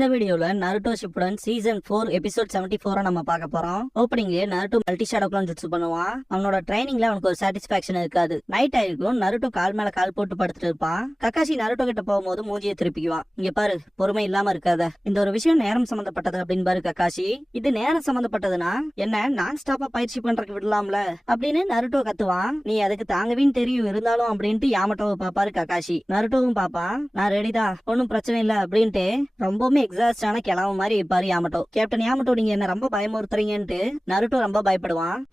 இந்த வீடியோல Naruto Shippuden season 4 episode 74 நம்ம பார்க்க போறோம். ஓப்பனிங்லயே Naruto multi shadow clone jutsu பண்ணுவான். அவனோட ட்ரைனிங்ல அவனுக்கு ஒரு சாட்டிஸ்பாக்சன் இருக்காது. நைட் ஆயிருக்கும், நருட்டோ கால் மேல கால் போட்டு படுத்துட்டு இருப்பான். கக்காஷி நருட்டோ கிட்ட போகும்போது மூஞ்சியை திருப்பிக்குவான். இங்க பாரு, பொறுமை இல்லாம இருக்காத, இந்த ஒரு விஷயம் நேரம் சம்பந்தப்பட்டது அப்படின்னு பாரு கக்காஷி. இது நேரம் சம்பந்தப்பட்டதுன்னா என்ன நான் ஸ்டாப்பா பயிற்சி பண்றதுக்கு விடலாம்ல அப்படின்னு நருட்டோ கத்துவான். நீ அதுக்கு தாங்கவின்னு தெரியும் இருந்தாலும் அப்படின்ட்டு யாமட்டோவை பாப்பாரு கக்காஷி. நருட்டோவும் பாப்பான். நான் ரெடிதான், ஒன்னும் பிரச்சனை இல்ல அப்படின்ட்டு ரொம்பவுமே எக்ஸாஸ்டான கிளம்ப மாதிரி இருப்பாரு யாமட்டோ. கேப்டன் யாமட்டோ, நீங்க என்ன ரொம்ப பயமுறுத்துறீங்கன்ட்டு நருட்டோ ரொம்ப பயப்படுவான்.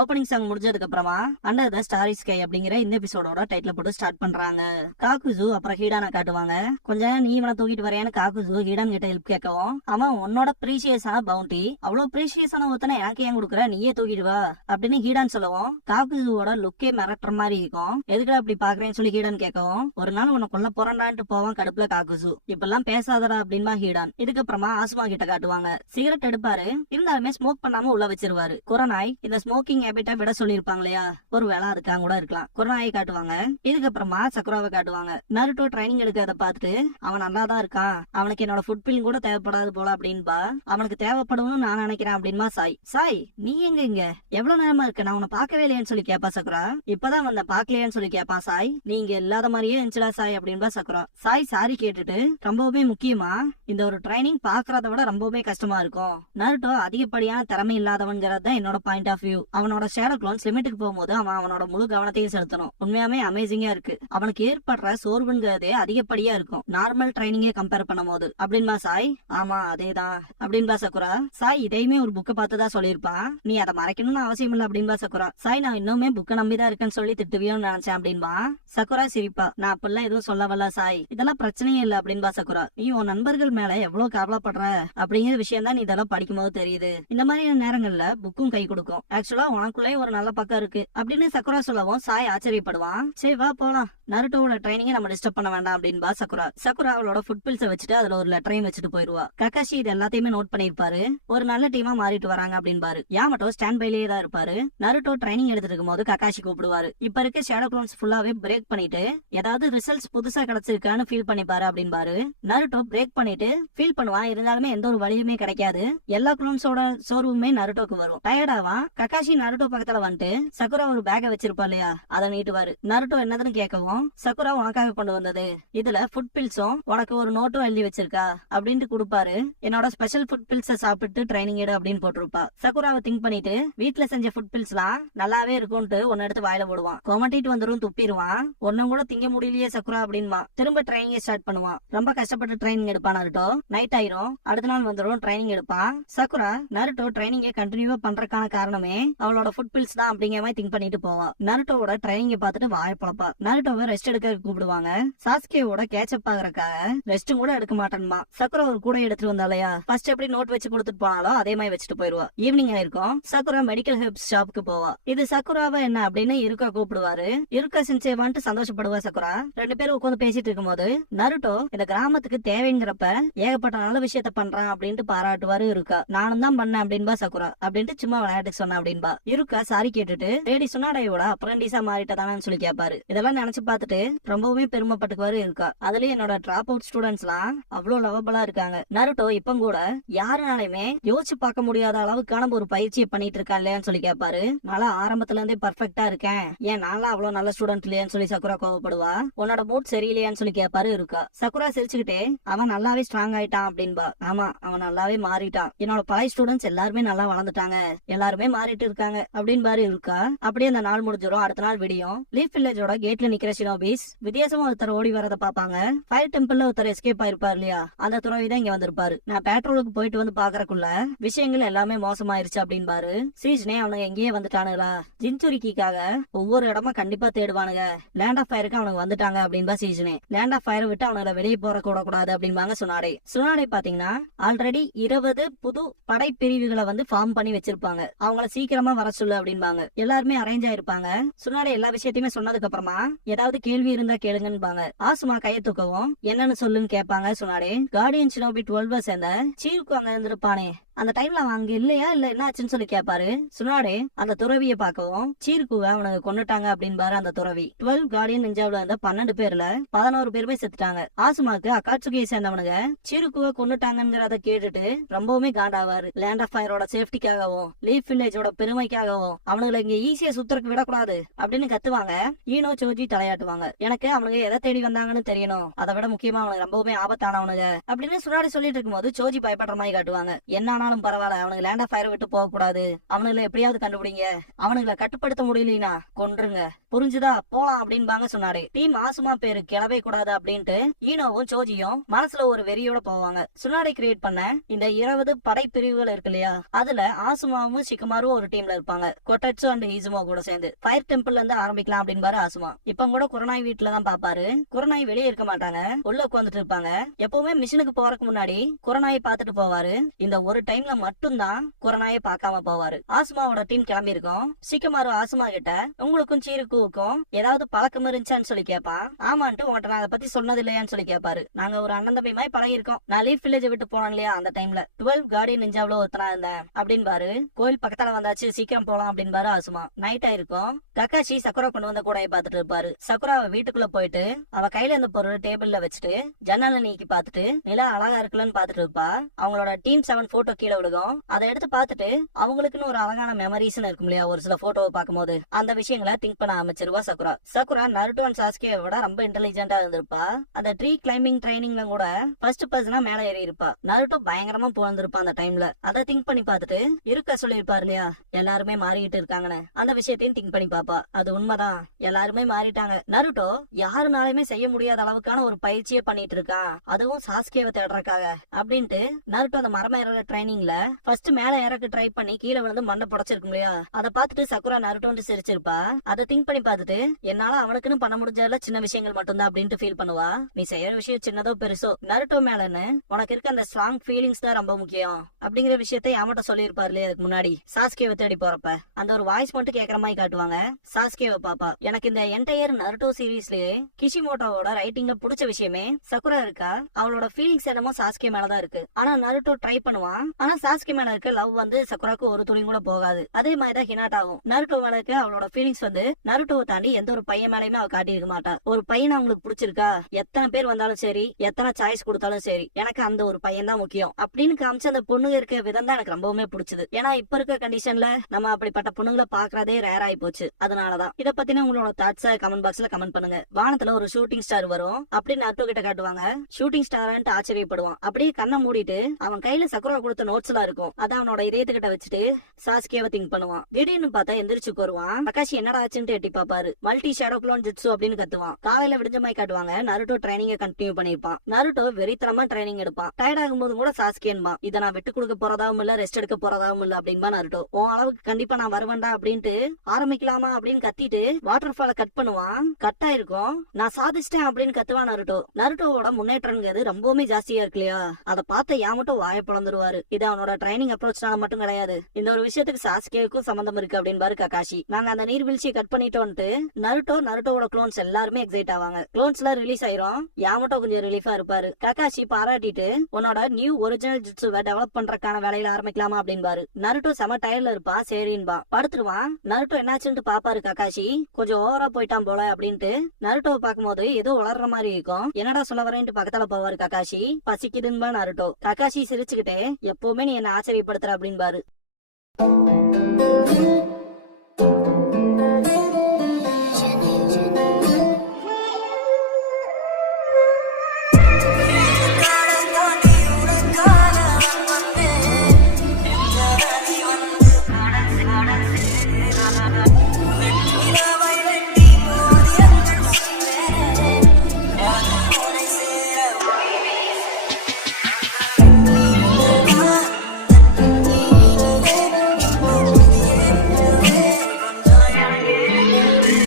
ஓப்பனிங் சாங் முடிஞ்சதுக்கு அப்புறமா அண்டர் த ஸ்டாரி ஸ்கை அப்படிங்கிற இந்த எபிசோடோட டைட்டில் போட்டு ஸ்டார்ட் பண்றாங்க. காக்குசு அப்புறம் ஹீடான காட்டுவாங்க. கொஞ்சம் நீ இவனை தூக்கிட்டு வரையான்னு காக்குசு ஹீடான் கிட்ட ஹெல்ப் கேட்கவும், அவன் உன்னோட ப்ரீஷியஸான பவுண்டி, அவ்வளவு ப்ரீஷியஸான ஒருத்தனை எனக்கு ஏன் கொடுக்குற, நீயே தூக்கிட்டு வா அப்படின்னு ஹீடான் சொல்லவும், காக்குசுவோட லுக்கே மிரட்டுற மாதிரி இருக்கும். எதுக்குடா அப்படி பாக்குறேன்னு சொல்லி ஹீடான் கேட்கவும், ஒரு நாள் உன்னை கொல்ல போறான்டான்ட்டு போவான் கடுப்புல காக்குசு. இப்பெல்லாம் பேசாதடா அப்படின்மா ஹீடான். இதுக்கப்புறமா ஆசுமா கிட்ட காட்டுவாங்க. சிகரெட் எடுப்பாரு, இருந்தாலுமே ஸ்மோக் பண்ணாம உள்ள வச்சிருவாரு. குரநாய் இந்த ஸ்மோக்கிங் ஹேபிட்டா விட சொல்லிருப்பாங்க இல்லையா, ஒரு வேலை இருக்காங்க கூட இருக்கலாம். குரநாயை காட்டுவாங்க. இதுக்கப்புறமா சக்குராவை காட்டுவாங்க. நருட்டோ ட்ரைனிங் எடுக்கிறத பார்த்துட்டு அவன் நல்லா தான் இருக்கான், அவனுக்கு என்னோட ஃபுட் பில் கூட தேவைப்படாது போல அப்படின்பா. அவனுக்கு தேவைப்படும்னு நான் நினைக்கிறேன் அப்படின்பா சாய். சாய் நீ எங்க இங்க எவ்வளவு நேரமா இருக்க, நான் உன்னை பார்க்கவே இல்லையான்னு சொல்லி கேப்பா சக்குரா. இப்பதான் வந்த பாக்கலையான்னு சொல்லி கேப்பான் சாய். நீங்க இல்லாத மாதிரியே இருந்துச்சுடா சாய் அப்படின்பா சக்குரா. சாய் சாரி கேட்டுட்டு, ரொம்பவுமே முக்கியமா இந்த ஒரு ட்ரைனிங் பாக்குறத விட ரொம்பவுமே கஷ்டமா இருக்கும். நருட்டோ அதிகப்படியான திறமை இல்லாதவன்கிறது என்னோட பாயிண்ட் ஆஃப் வியூ. அவனோட ஷேடோ க்ளோன்ஸ் லிமிட்டுக்கு போகும்போது அவனோட முழு கவனத்தையும் செலுத்தணும். உண்மையாமே அமேசிங்கா இருக்கு. அவனுக்கு ஏற்படுற சோர்வுங்கிறதே அதிகப்படியா இருக்கும் நார்மல் ட்ரைனிங்கே கம்பேர் பண்ணும் போது அப்படின்பா சாய். ஆமா அதேதான் அப்படின்பா சக்குரா. சாய் இதையுமே ஒரு புக்கை பார்த்துதான் சொல்லியிருப்பான், நீ அதை மறைக்கணும்னு அவசியம் இல்லை அப்படின்பா சக்குரா. சாய் நான் இன்னுமே புக்கை நம்பிதான் இருக்கேன்னு சொல்லி திட்டுவியோன்னு நினைச்சேன் அப்படின்பா. சக்குரா சிரிப்பா. நான் அப்படிலாம் எதுவும் சொல்ல வரல சாய், இதெல்லாம் பிரச்சனையே இல்லை அப்படின்பா சக்குரா. நீ உன் நண்பர்கள் மேல எவ்வளவு கவலைப்படுற அப்படிங்கிற விஷயம் தான் நீ இதெல்லாம் படிக்கும் போது தெரியுது. இந்த மாதிரியான நேரங்கள்ல புக்கும் கை கொடுக்கும். ஆக்சுவலா உனக்குள்ளே ஒரு நல்ல பக்கம் இருக்கு அப்படின்னு சக்குரா சொல்லவும் சாய் ஆச்சரியப்படுவான். சரி வா போலாம், நருட்டோவோட ட்ரைனிங்கை நம்ம டிஸ்டர்ப் பண்ண வேண்டாம் அப்படின்பா சக்குரா. சக்குரா அவளோட ஃபுட் பில்ஸை வச்சுட்டு அதுல ஒரு லெட்டரையும் வச்சுட்டு போயிருவா. கக்காஷி இது எல்லாத்தையுமே நோட் பண்ணிருப்பாரு. ஒரு நல்ல டீமா மாறிட்டு வராங்க அப்படின்பாரு. யாமட்டோ ஸ்டாண்ட் பைலேயே தான் இருப்பாரு. நருட்டோ ட்ரைனிங் எடுத்துட்டு இருக்கும் போது கக்காஷி கூப்பிடுவாரு. இப்ப இருக்க ஷேடோ க்ளோன்ஸ் ஃபுல்லாவே பிரேக் பண்ணிட்டு ஏதாவது ரிசல்ட்ஸ் புதுசா கிடைச்சிருக்கான்னு ஃபீல் பண்ணிப்பாரு அப்படின்பாரு. நருட்டோ பிரேக் பண்ணிட்டு ஃபீல் பண்ணுவான், இருந்தாலுமே எந்த ஒரு வழியுமே கிடைக்காது. எல்லா க்ளோன்ஸோட சோர்வுமே நருட்டோக்கு வரும். டயர்டாவான். கக்காஷி நருட்டோ பக்கத்துல வந்துட்டு சக்குரா ஒரு பேக வச்சிருப்பா இல்லையா, அதை நீட்டுவாரு. நருட்டோ என்னதுன்னு கேட்கவும், சக்குரா உனக்காக கொண்டு வந்தது, இதுல ஃபுட் பில்ஸும் உனக்கு ஒரு நோட்டும் எழுதி வச்சிருக்கா அப்படின்ட்டு கொடுப்பாரு. என்னோட ஸ்பெஷல் ஃபுட் பில்ஸ சாப்பிட்டு ட்ரைனிங் எடு அப்படின்னு போட்டிருப்பா. சக்குராவை திங்க் பண்ணிட்டு வீட்டுல செஞ்ச ஃபுட் பில்ஸ் எல்லாம் நல்லாவே இருக்கும்ட்டு ஒன்னு எடுத்து வாயில போடுவான். கொமட்டிட்டு வந்துரும், துப்பிடுவான். ஒன்னும் கூட திங்க முடியலையே சக்குரா அப்படின்மா. திரும்ப ட்ரைனிங் ஸ்டார்ட் பண்ணுவான். ரொம்ப கஷ்டப்பட்டு ட்ரைனிங் எடுப்பான் நருட்டோ. நைட் ஆயிரும், அடுத்த நாள் வந்துடும், ட்ரைனிங் எடுப்பான். சக்குரா நருட்டோ ட்ரைனிங்கை கண்டினியூவா பண்றதுக்கான காரணமே அவளோட ஃபுட் பில்ஸ் தான் அப்படிங்கிற மாதிரி திங்க் பண்ணிட்டு போவா. நருட்டோவோட ட்ரைனிங்கை பார்த்துட்டு வாய பழப்பா. நருட்டோவை ரெஸ்ட் எடுக்க கூப்பிடுவாங்க. சாஸ்கேவோட கேட்சப் ஆகுறக்காக ரெஸ்ட் கூட எடுக்க மாட்டேன்மா. சக்குரா ஒரு கூட எடுத்துட்டு வந்தாலையா, ஃபர்ஸ்ட் எப்படி நோட் வச்சு கொடுத்துட்டு போனாலோ அதே மாதிரி வச்சுட்டு போயிருவா. ஈவினிங் ஆயிருக்கும், சக்குரா மெடிக்கல் ஹெல்ப் ஷாப்புக்கு போவா. இது சக்குராவா என்ன அப்படின்னு இருக்கா கூப்பிடுவாரு. இருக்கா செஞ்சேவான்ட்டு சந்தோஷப்படுவா சக்குரா. ரெண்டு பேரும் உட்காந்து பேசிட்டு இருக்கும் போது நருட்டோ இந்த கிராமத்துக்கு தேவைங்கிறப்ப ஏகப்பட்ட நல்ல விஷயத்த பண்றான் அப்படின்ட்டு பாராட்டுவாரு. இருக்கா நானும் தான் பண்ணேன் அப்படின்பா சக்குரா. அப்படின்ட்டு சும்மா விளையாட்டுக்கு சொன்ன அப்படின்பா. இருக்கா சாரி கேட்டுட்டு லேடி சுனாடையோட அப்ரண்டிஸா மாறிட்டதானு சொல்லி கேட்பாரு. இதெல்லாம் நினைச்சு பார்த்துட்டு ரொம்பவுமே பெருமைப்பட்டுக்குவாரு இருக்கா. அதுலயும் என்னோட டிராப் அவுட் ஸ்டூடெண்ட்ஸ் எல்லாம் அவ்வளவு லவபிளா இருக்காங்க. நருட்டோ இப்ப கூட யாருனாலுமே யோசிச்சு பார்க்க முடியாத அளவுக்கான ஒரு பயிற்சியை பண்ணிட்டு இருக்கா இல்லையான்னு சொல்லி கேட்பாரு. நல்லா ஆரம்பத்துல இருந்தே பர்ஃபெக்டா இருக்கேன், ஏன் நான்லாம் அவ்வளவு நல்ல ஸ்டூடெண்ட் இல்லையான்னு சொல்லி சக்குரா கோவப்படுவா. உன்னோட மூட் சரியில்லையான்னு சொல்லி கேட்பாரு இருக்கா. சக்குரா சிரிச்சுக்கிட்டே அவன் நல்லாவே ஸ்ட்ராங் ஆயிட்டான் அப்படின்பா. ஆமா அவன் நல்லாவே மாறிட்டான், என்னோட பழைய ஸ்டூடெண்ட்ஸ் எல்லாருமே நல்லா வளர்ந்துட்டாங்க, எல்லாருமே மாறிட்டு இருக்காங்க அப்படின்பாரு இருக்கா. அப்படியே அந்த நாள் முடிஞ்சிடும். அடுத்த நாள் விடியும். லீஃப் வில்லேஜோட கேட்ல நிக்கிற ஷினோபிஸ் வித்தியாசமா ஒருத்தர் ஓடி வரத பாப்பாங்க. ஃபயர் டெம்பிள்ல ஒருத்தர் எஸ்கேப் ஆயிருப்பாரு இல்லையா, அந்த துறவி தான் இங்க வந்திருப்பாரு. நான் பேட்ரோலுக்கு போயிட்டு வந்து பாக்குறக்குள்ள விஷயங்கள் எல்லாமே மோசமாயிருச்சு அப்படின்பாரு. சீஸ்னே அவனுங்க எங்கேயே வந்துட்டானுங்களா, ஜின்சுரிக்காக ஒவ்வொரு இடமா கண்டிப்பா தேடுவானுங்க, லேண்ட் ஆஃப் ஃபயருக்கு அவனுக்கு வந்துட்டாங்க அப்படின்பா சீஸ்னே. லேண்ட் ஆஃப் ஃபயரை விட்டு அவனுங்களை வெளியே போற கூட கூடாது அப்படின்பாங்க சுனாடே. சுனாடே பாத்தீங்கன்னா ஆல்ரெடி 20 புது படை பிரிவுகளை வந்து ஃபார்ம் பண்ணி வச்சிருப்பாங்க. அவங்கள சீக்கிரமா வர சொல்லு அப்படின்பாங்க. எல்லாருமே அரேஞ்ச் ஆயிருப்பாங்க. சுனாடே எல்லா விஷயத்தையுமே சொன்னதுக்கு அப்புறமா ஏதாவது கேள்வி இருந்தா கேளுங்கன்பாங்க. ஆசுமா கையை தூக்கவும் என்னன்னு சொல்லுன்னு கேட்பாங்க சுனாடே. கார்டியன் ஷினோபி 12 சேர்ந்த சீருக்கு அங்க இருந்திருப்பானே, அந்த டைம்ல அவன் அங்க இல்லையா இல்ல என்ன ஆச்சுன்னு சொல்லி கேட்பாரு. சுனாடே அந்த துறவிய பார்க்கவும் சீருக்குவ அவனுக்கு கொன்னுட்டாங்க அப்படின்பாரு அந்த துறவி. 12 கார்டியன் நிஞ்சாவுல இருந்த 12 பேர்ல 11 பேருமே செத்துட்டாங்க. ஆசுமாக்கு அகாட்சுகியை சேர்ந்தவனுங்க சீருக்குவ கொன்னுட்டாங்கிறத கேட்டுட்டு ரொம்பவுமே காண்டாவாரு. லேண்ட் ஆஃப் ஃபயரோட சேஃப்டிக்காகவும் லீஃப் வில்லேஜோட பெருமைக்காகவும் அவனுங்களை இங்க ஈஸியா சுத்தறக்கு விடக்கூடாது அப்படின்னு கத்துவாங்க. ஈனோ சோஜி தலையாட்டுவாங்க. எனக்கு அவனுங்க எதை தேடி வந்தாங்கன்னு தெரியணும், அதை விட முக்கியமா அவனுக்கு ரொம்பவுமே ஆபத்தானவனுங்க அப்படின்னு சுனாடி சொல்லிட்டு இருக்கும்போது சோஜி பயப்படுற மாதிரி காட்டுவாங்க. என்ன பரவாயில்ல, அவனுக்கு லேண்ட் ஆஃப் ஃபயர் விட்டு போக கூடாது, அவனுங்களை எப்படியாவது கண்டுபிடிங்க, அவனுங்களை கட்டுப்படுத்த முடியலனா கொன்றுங்க, புரிஞ்சுதா, போலாம் அப்படின்பாங்க சொன்னாரு. டீம் ஆசுமா பேரு கிளவே கூடாது அப்படின்ட்டு ஈனோவும் சோஜியும் மனசுல ஒரு வெறியோட போவாங்க. சுனாடை கிரியேட் பண்ண இந்த 20 படை பிரிவுகள் இருக்கு இல்லையா, அதுல ஆசுமாவும் ஷிகமாரும் ஒரு டீம்ல இருப்பாங்க. கொட்டட்சு அண்ட் ஈசுமோ கூட சேர்ந்து ஃபயர் டெம்பிள்ல இருந்து ஆரம்பிக்கலாம் அப்படின்பாரு ஆசுமா. இப்ப கூட குரநாய் வீட்டுலதான் பாப்பாரு. குரநாய் வெளியே இருக்க மாட்டாங்க, உள்ள உட்காந்துட்டு இருப்பாங்க. எப்பவுமே மிஷினுக்கு போறதுக்கு முன்னாடி குரநாயை பாத்துட்டு போவாரு. இந்த ஒரு டைம்ல மட்டும்தான் குரநாயை பார்க்காம போவாரு. ஆசுமாவோட டீம் கிளம்பி இருக்கும். ஷிகமாரு ஆசுமா கிட்ட உங்களுக்கும் சீருக்குக்கும் ஏதாவது பழக்கம் இருந்துச்சான்னு சொல்லி கேட்பான். ஆமான்ட்டு உங்கள்கிட்ட நான் அதை பத்தி சொன்னது இல்லையான்னு சொல்லி கேட்பாரு. நாங்க ஒரு அண்ணன் தம்பி மாதிரி பழகி இருக்கோம். நான் லீஃப் வில்லேஜ் விட்டு போனேன் இல்லையா, அந்த டைம்ல 12 கார்டியன் நிஞ்சாவுல ஒருத்தனா இருந்தேன் அப்படின்பாரு. கோயில் பக்கத்துல வந்தாச்சு, சீக்கிரம் போலாம் அப்படின்பாரு ஆசுமா. நைட் ஆயிருக்கும். கக்காஷி சக்குரா கொண்டு வந்த கூடையை பாத்துட்டு இருப்பாரு. சக்குராவை வீட்டுக்குள்ள போயிட்டு அவ கையில இருந்த பொருள் டேபிள்ல வச்சுட்டு ஜன்னல நீக்கி பாத்துட்டு நிலா அழகா இருக்குல்லன்னு பாத்துட்டு இருப்பா. அவங்களோட டீம் 7 போட்டோ கீழே விழுகும். அதை எடுத்து பார்த்துட்டு அவங்களுக்குன்னு ஒரு அழகான மெமரிஸ் இருக்கும் இல்லையா, ஒரு சில போட்டோவை பார்க்கும்போது அந்த விஷயங்களை திங்க் பண்ண ஆரம்பிச்சிருவா சக்குரா. சக்குரா நருட்டோ அண்ட் சாஸ்கேவை விட ரொம்ப இன்டெலிஜென்ட்டா இருந்திருப்பா. அந்த ட்ரீ கிளைம்பிங் ட்ரைனிங்ல கூட ஃபர்ஸ்ட் பர்சனா மேல ஏறி இருப்பா. நருட்டோ பயங்கரமா போந்திருப்பா அந்த டைம்ல. அதை திங்க் பண்ணி பார்த்துட்டு இருக்க சொல்லிருப்பாரு இல்லையா, எல்லாருமே மாறிக்கிட்டு இருக்காங்கன்னு. அந்த விஷயத்தையும் திங்க் பண்ணி பாப்பா. அது உண்மைதான், எல்லாருமே மாறிட்டாங்க. நருட்டோ யாருனாலுமே செய்ய முடியாத அளவுக்கான ஒரு பயிற்சியை பண்ணிட்டு இருக்கான், அதுவும் சாஸ்கேவை தேடுறக்காக அப்படின்ட்டு. நருட்டோ அந்த மரம ஏற ட்ரைனிங்ல ஃபர்ஸ்ட் மேல ஏறக்கு ட்ரை பண்ணி கீழே விழுந்து மண்டை புடைச்சிருக்கும் இல்லையா, அதை பார்த்துட்டு சக்குரா நருட்டோன்னு சிரிச்சிருப்பா. அதை திங்க் பண்ணி பார்த்துட்டு என்னால அவனுக்குன்னு பண்ண முடிஞ்சதுல சின்ன விஷயங்கள் மட்டும்தான் அப்படின்ட்டு ஃபீல் பண்ணுவா. நீ செய்யற விஷயம் சின்னதோ பெருசோ, நருட்டோ மேலன்னு உனக்கு இருக்க அந்த ஸ்ட்ராங் ஃபீலிங்ஸ் தான் ரொம்ப முக்கியம் அப்படிங்கிற விஷயத்தை யாமட்ட சொல்லியிருப்பாரு இல்லையா அதுக்கு முன்னாடி சாஸ்கேவை தேடி போறப்ப. அந்த ஒரு வாய்ஸ் மட்டும் கேட்கற மாதிரி காட்டுவாங்க. சாஸ்கேவை பாப்பா. எனக்கு இந்த என்டையர் நருட்டோ சீரீஸ்லயே கிஷிமோட்டோவோட ரைட்டிங்ல பிடிச்ச விஷயமே சக்குரா இருக்கா, அவளோட ஃபீலிங்ஸ் என்னமோ சாஸ்கே மேலதான் இருக்கு. ஆனா நருட்டோ ட்ரை பண்ணுவான், ஆனா சாஸ்கே மேல இருக்க லவ் வந்து சக்குராக்கு ஒரு துளி கூட போகாது. அதே மாதிரிதான் ஹினாட்டாவும். நருட்டோ மேல இருக்க அவளோட ஃபீலிங்ஸ் வந்து நருட்டோவை தாண்டி எந்த ஒரு பையன் மேலயுமே அவ காட்டி இருக்க மாட்டா. ஒரு பையனை அவங்களுக்கு பிடிச்சிருக்கா, எத்தனை பேர் வந்தாலும் சரி, எத்தனை சாய்ஸ் கொடுத்தாலும் சரி, எனக்கு அந்த ஒரு பையன் தான் முக்கியம் அப்படின்னு காமிச்சு அந்த பொண்ணுங்க இருக்க விதம் தான் எனக்கு ரொம்பவுமே பிடிச்சது. ஏன்னா இப்ப இருக்க கண்டிஷன்ல நம்ம அப்படிப்பட்ட பொண்ணுங்களை பாக்குறதே ரேர் ஆகி போச்சு. அதனாலதான் இத பத்தின உங்களோட தாட்ஸ கமெண்ட் பாக்ஸ்ல கமெண்ட் பண்ணுங்க. வானத்துல ஒரு ஷூட்டிங் ஸ்டார் வரும் அப்படின்னு நருட்டோ கிட்ட காட்டுவாங்க. ஷூட்டிங் ஸ்டார்ன்ட்டு ஆச்சரியப்படுவான். அப்படியே கண்ணை மூடிட்டு அவன் கையில சக்குரா கொடுத்த நோட்ஸ் எல்லாம் இருக்கும். அத அவனோட இதயத்துக்கிட்ட வச்சுட்டு சாஸ்கேவை திங்க் பண்ணுவான். திடீர்னு பார்த்தா எந்திரிச்சுக்கு வருவான். தக்காஷி என்னடா ஆச்சுன்னு எட்டி பாப்பாரு. மல்டி ஷேடோ க்ளோன் ஜுட்சு அப்படின்னு கத்துவான். காலையில விடிஞ்ச மாதிரி காட்டுவாங்க. நருட்டோ ட்ரைனிங்க கண்டினியூ பண்ணிருப்பான். நருட்டோ வெறித்தனமா ட்ரைனிங் எடுப்பான். டயர்ட் ஆகும்போது கூட சாஸ்கேன்பா, இதை நான் விட்டு கொடுக்க போறதாவும் இல்ல, ரெஸ்ட் எடுக்க போறதாவும் இல்ல அப்படின்பா நருட்டோ. உன் அளவுக்கு கண்டிப்பா நான் வருவேன்டா அப்படின்ட்டு ஆரம்பிக்கலாமா அப்படின்னு கத்திட்டு வாட்டர் ஃபால கட் பண்ணுவான். கட் ஆயிருக்கும். நான் சாதிச்சிட்டேன் அப்படின்னு கத்துவான் நருட்டோ. நருட்டோவோட முன்னேற்றங்கிறது ரொம்பவுமே ஜாஸ்தியா இருக்கு இல்லையா, அதை பார்த்த யாமட்டும் வாய பிளந்துருவாரு. இது அவனோட ட்ரைனிங் அப்ரோச்னால மட்டும் கிடையாது, இந்த ஒரு விஷயத்துக்கு சாஸ்கேவுக்கும் சம்பந்தம் இருக்கு அப்படின்பாரு ககாஷி. நாங்க அந்த நீர்வீழ்ச்சியை கட் பண்ணிட்டோம்ட்டு நருட்டோவோட க்ளோன்ஸ் எல்லாருமே எக்ஸைட் ஆவாங்க. க்ளோன்ஸ் எல்லாம் ரிலீஸ் ஆயிரும். யாமட்டோ கொஞ்சம் ரிலீஃபா இருப்பாரு. ககாஷி பாராட்டிட்டு உன்னோட நியூ ஒரிஜினல் ஜுட்சுவை டெவலப் பண்றதுக்கான வேலையில ஆரம்பிக்கலாமா அப்படின்பாரு. நருட்டோ செம டயர்ல இருப்பான். சரின்பா படுத்துருவான். நருட்டோ என்னாச்சுன்னு பாப்பாரு ககாஷி. கொஞ்சம் ஓவரா போயிட்டான் போல அப்படின்ட்டு. நருட்டோவை பார்க்கும்போது ஏதோ வளர்ற மாதிரி இருக்கும். என்னடா சொல்ல வரேன்ட்டு பக்கத்துல போவாரு ககாஷி. பசிக்குதுன்பா நருட்டோ. ககாஷி சிரிச்சுக்கிட்டே எப்பவுமே நீ என்ன ஆச்சரியப்படுத்துற அப்படின்பாரு.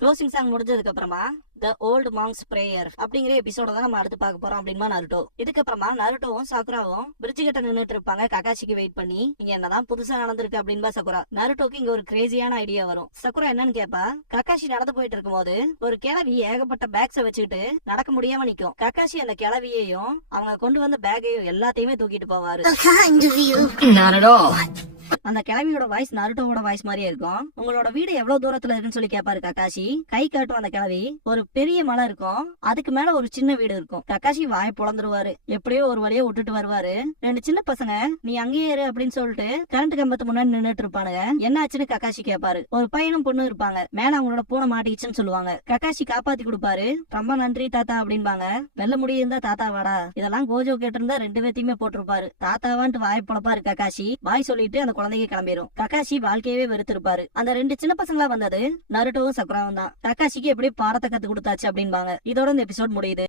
க்ளோசிங் சாங் முடிஞ்சதுக்கு அப்புறமா த ஓல்டு மாங்ஸ் பிரேயர் அப்படிங்கிற எபிசோட தான் நம்ம அடுத்து பார்க்க போறோம் அப்படிமா நருட்டோ. இதுக்கப்புறமா நருட்டோவும் சக்குராவும் பிரிட்ஜ் கிட்ட நின்னுட்டு இருப்பாங்க ககாஷிக்கு வெயிட் பண்ணி. இங்க என்னதான் புதுசா நடந்திருக்கு அப்படின்பா சக்குரா. நருட்டோக்கு இங்க ஒரு கிரேசியான ஐடியா வரும். சக்குரா என்னன்னு கேப்பா. ககாஷி நடந்து போயிட்டு இருக்கும்போது ஒரு கிழவி ஏகப்பட்ட பேக்ஸ வச்சுக்கிட்டு நடக்க முடியாம நிக்கும். ககாஷி அந்த கிழவியையும் அவங்க கொண்டு வந்த பேக்கையும் எல்லாத்தையுமே தூக்கிட்டு போவாரு. அந்த கிழவியோட வாய்ஸ் நருட்டோவோட வாய்ஸ் மாதிரியே இருக்கும். உங்களோட வீடு எவ்வளவு தூரத்துல இருக்குன்னு சொல்லி கேப்பாரு ககாஷி. கை காட்டும் அந்த கிழவி. ஒரு பெரிய மலை இருக்கும், அதுக்கு மேல ஒரு சின்ன வீடு இருக்கும். ககாஷி வாய் பொளந்துருவாரு. எப்படியோ ஒரு வழியா விட்டுட்டு வருவாரு. ரெண்டு சின்ன பசங்க நீ அங்கேயே இரு அப்படின்னு சொல்லிட்டு கரண்ட் கம்பத்து முன்னாடி நின்னுட்டு இருப்பானுங்க. என்ன ஆச்சுன்னு ககாஷி கேப்பாரு. ஒரு பையனும் பொண்ணு இருப்பாங்க. மேல அவங்களோட பூனை மாட்டிக்கிச்சுன்னு சொல்லுவாங்க. ககாஷி காப்பாத்தி கொடுப்பாரு. ரொம்ப நன்றி தாத்தா அப்படின்பாங்க. வெல்ல முடியிருந்தா தாத்தா வாடா. இதெல்லாம் கோஜோ கேட்டு இருந்தா ரெண்டு பேத்தையுமே போட்டிருப்பாரு. தாத்தாவான்ட்டு வாய் பொழப்பாரு ககாஷி. வாய் சொல்லிட்டு அந்த குழந்தைக்கு கிளம்பிரும். ககாஷி வாழ்க்கையவே வெறுத்திருப்பாரு. அந்த ரெண்டு சின்ன பசங்களா வந்தது நருட்டோவும் சக்குராவும் தான். ககாஷிக்கு எப்படி பாடத்தை கத்து கொடுத்தாச்சு அப்படின்பாங்க. இதோட இந்த எபிசோட் முடியுது.